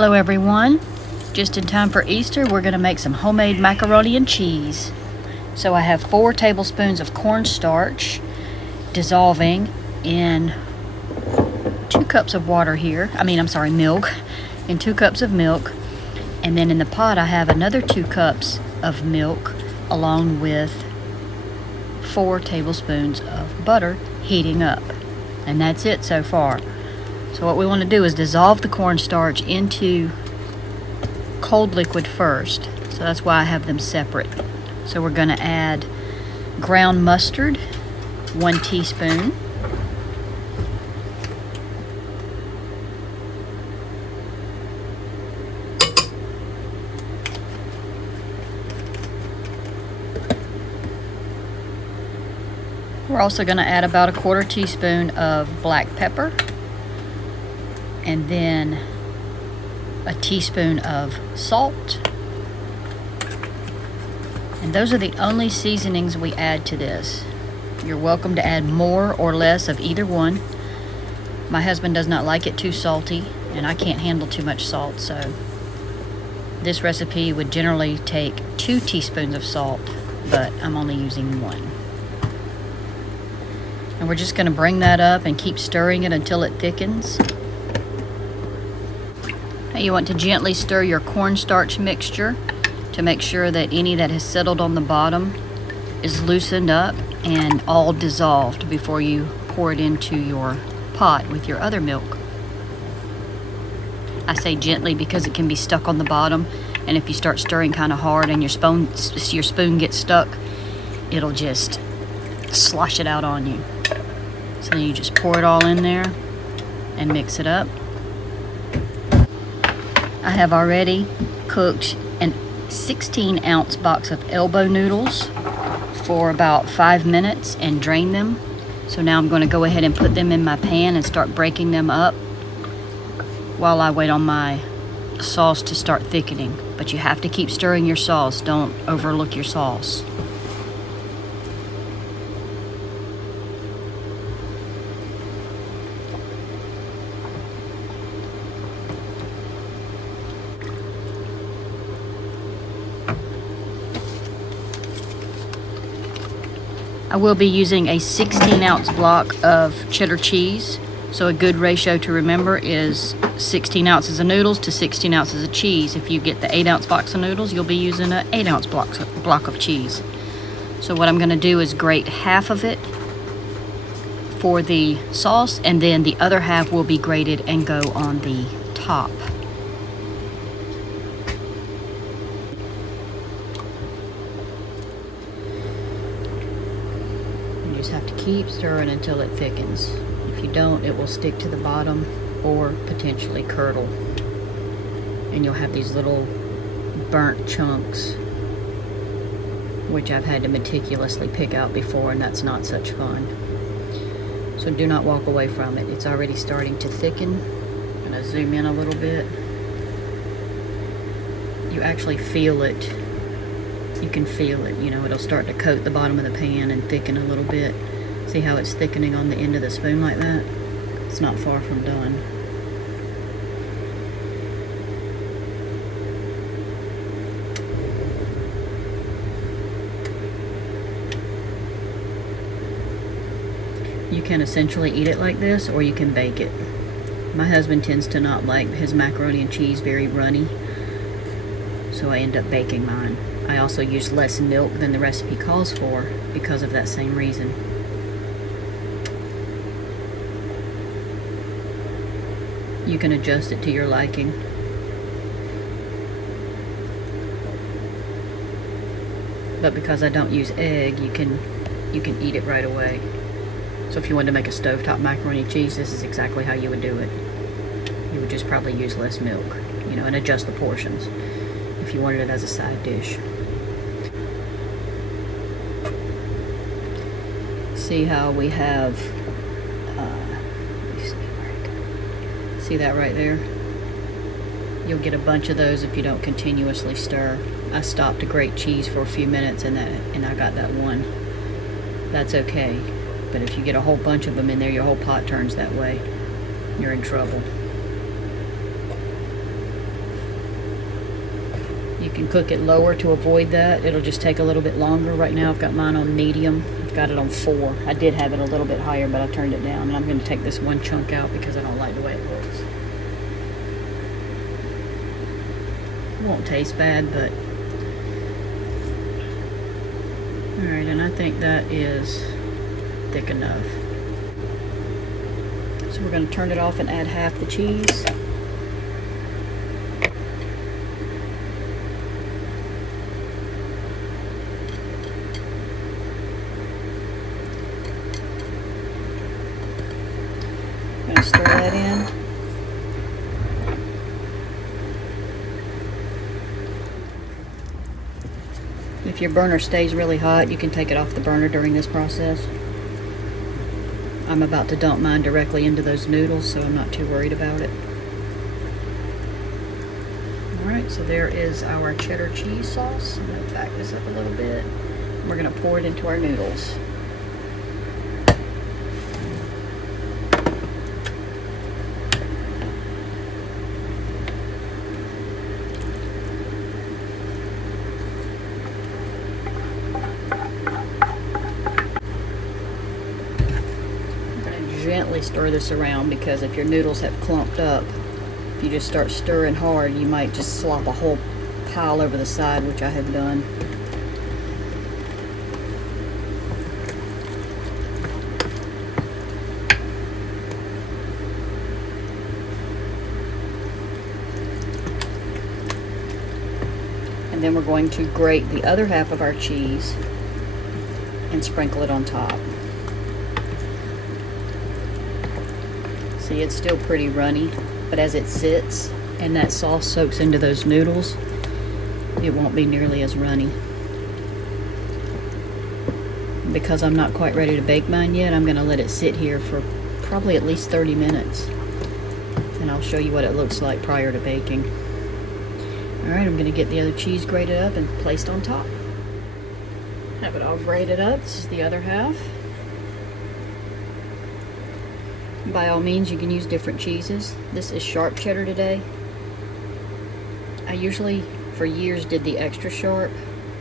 Hello everyone. Just in time for Easter, we're going to make some homemade macaroni and cheese. So I have 4 tablespoons of cornstarch dissolving in 2 cups of water here. Milk. In 2 cups of milk. And then in the pot I have another 2 cups of milk along with 4 tablespoons of butter heating up. And that's it so far. So what we want to do is dissolve the cornstarch into cold liquid first. So that's why I have them separate. So we're going to add ground mustard, 1 teaspoon. We're also going to add about 1/4 teaspoon of black pepper. And then a teaspoon of salt. And those are the only seasonings we add to this. You're welcome to add more or less of either one. My husband does not like it too salty, and I can't handle too much salt, so this recipe would generally take 2 teaspoons of salt, but I'm only using 1. And we're just going to bring that up and keep stirring it until it thickens. You want to gently stir your cornstarch mixture to make sure that any that has settled on the bottom is loosened up and all dissolved before you pour it into your pot with your other milk. I say gently because it can be stuck on the bottom, and if you start stirring kind of hard and your spoon gets stuck, it'll just slosh it out on you. So then you just pour it all in there and mix it up. I have already cooked a 16-ounce box of elbow noodles for about 5 minutes and drained them. So now I'm going to go ahead and put them in my pan and start breaking them up while I wait on my sauce to start thickening. But you have to keep stirring your sauce. Don't overlook your sauce. I will be using a 16-ounce block of cheddar cheese. So a good ratio to remember is 16 ounces of noodles to 16 ounces of cheese. If you get the 8-ounce box of noodles, you'll be using an 8-ounce block of cheese. So what I'm going to do is grate half of it for the sauce, and then the other half will be grated and go on the top. You just have to keep stirring until it thickens. If you don't, it will stick to the bottom or potentially curdle, and you'll have these little burnt chunks, which I've had to meticulously pick out before, and that's not such fun. So do not walk away from it. It's already starting to thicken. I'm going to zoom in a little bit. You actually feel it. You can feel it, it'll start to coat the bottom of the pan and thicken a little bit. See how it's thickening on the end of the spoon like that? It's not far from done. You can essentially eat it like this, or you can bake it. My husband tends to not like his macaroni and cheese very runny, so I end up baking mine. I also use less milk than the recipe calls for because of that same reason. You can adjust it to your liking. But because I don't use egg, you can eat it right away. So if you wanted to make a stovetop macaroni and cheese, this is exactly how you would do it. You would just probably use less milk, and adjust the portions if you wanted it as a side dish. See how we have, see that right there? You'll get a bunch of those if you don't continuously stir. I stopped to grate cheese for a few minutes and I got that one. That's okay. But if you get a whole bunch of them in there, your whole pot turns that way. You're in trouble. You can cook it lower to avoid that. It'll just take a little bit longer. Right now I've got mine on medium. I've got it on 4. I did have it a little bit higher, but I turned it down. And I'm going to take this one chunk out because I don't like the way it looks. It won't taste bad, but... Alright, and I think that is thick enough. So we're going to turn it off and add half the cheese. I'm going to stir that in. If your burner stays really hot, you can take it off the burner during this process. I'm about to dump mine directly into those noodles, so I'm not too worried about it. Alright, so there is our cheddar cheese sauce. I'm going to back this up a little bit. We're going to pour it into our noodles. Gently stir this around, because if your noodles have clumped up, if you just start stirring hard, you might just slop a whole pile over the side, which I have done. And then we're going to grate the other half of our cheese and sprinkle it on top. See, it's still pretty runny, but as it sits and that sauce soaks into those noodles, it won't be nearly as runny. Because I'm not quite ready to bake mine yet, I'm going to let it sit here for probably at least 30 minutes. And I'll show you what it looks like prior to baking. Alright, I'm going to get the other cheese grated up and placed on top. Have it all grated up. This is the other half. By all means, you can use different cheeses. This is sharp cheddar today. I usually, for years, did the extra sharp,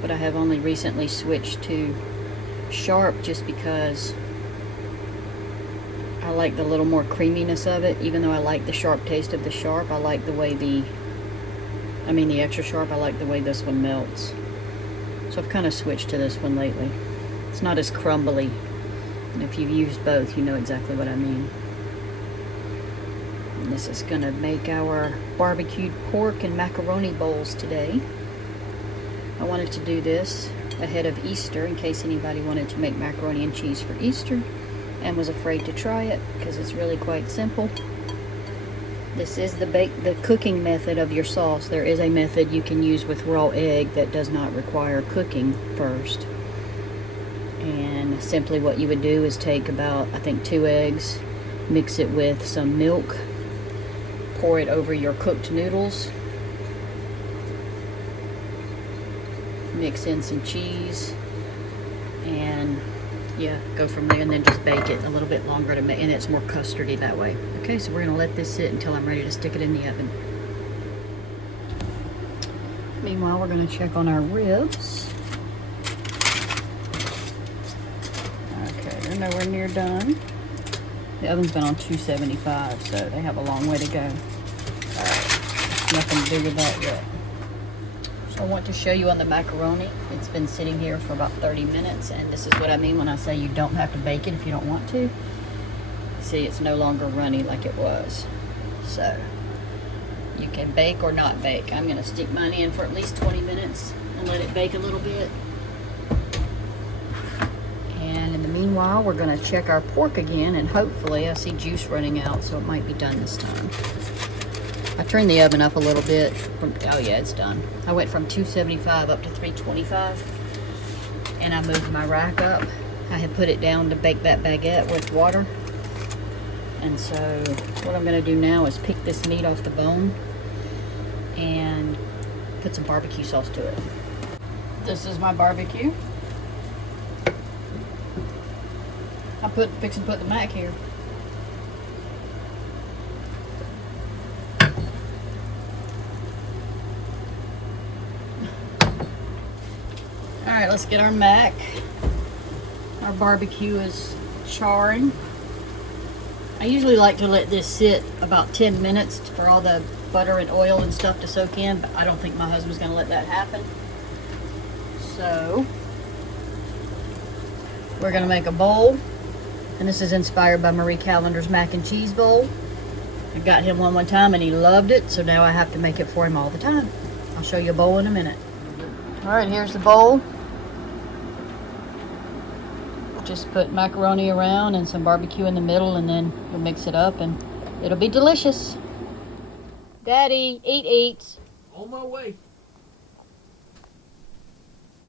but I have only recently switched to sharp just because I like the little more creaminess of it. Even though I like the sharp taste of the sharp, I like the way the extra sharp, I like the way this one melts. So I've kind of switched to this one lately. It's not as crumbly. And if you've used both, you know exactly what I mean. And this is going to make our barbecued pork and macaroni bowls today. I wanted to do this ahead of Easter in case anybody wanted to make macaroni and cheese for Easter and was afraid to try it, because it's really quite simple. This is the cooking method of your sauce. There is a method you can use with raw egg that does not require cooking first. And simply what you would do is take about, I think, 2 eggs, mix it with some milk, pour it over your cooked noodles, mix in some cheese, and yeah, go from there, and then just bake it a little bit longer to make, and it's more custardy that way. Okay, so we're gonna let this sit until I'm ready to stick it in the oven. Meanwhile, we're gonna check on our ribs. Okay, they're nowhere near done. The oven's been on 275, so they have a long way to go. Alright, nothing to do with that yet. So I want to show you on the macaroni. It's been sitting here for about 30 minutes, and this is what I mean when I say you don't have to bake it if you don't want to. See, it's no longer runny like it was. So, you can bake or not bake. I'm going to stick mine in for at least 20 minutes and let it bake a little bit. And in the meanwhile, we're going to check our pork again, and hopefully, I see juice running out, so it might be done this time. I turned the oven up a little bit. Oh yeah, it's done. I went from 275 up to 325, and I moved my rack up. I had put it down to bake that baguette with water. And so what I'm going to do now is pick this meat off the bone and put some barbecue sauce to it. This is my barbecue. I fix and put the mac here. All right, let's get our mac. Our barbecue is charring. I usually like to let this sit about 10 minutes for all the butter and oil and stuff to soak in, but I don't think my husband's gonna let that happen. So, we're gonna make a bowl, and this is inspired by Marie Callender's mac and cheese bowl. I got him one time and he loved it, so now I have to make it for him all the time. I'll show you a bowl in a minute. All right, here's the bowl. Just put macaroni around and some barbecue in the middle, and then we'll mix it up and it'll be delicious. Daddy, eat. On my way.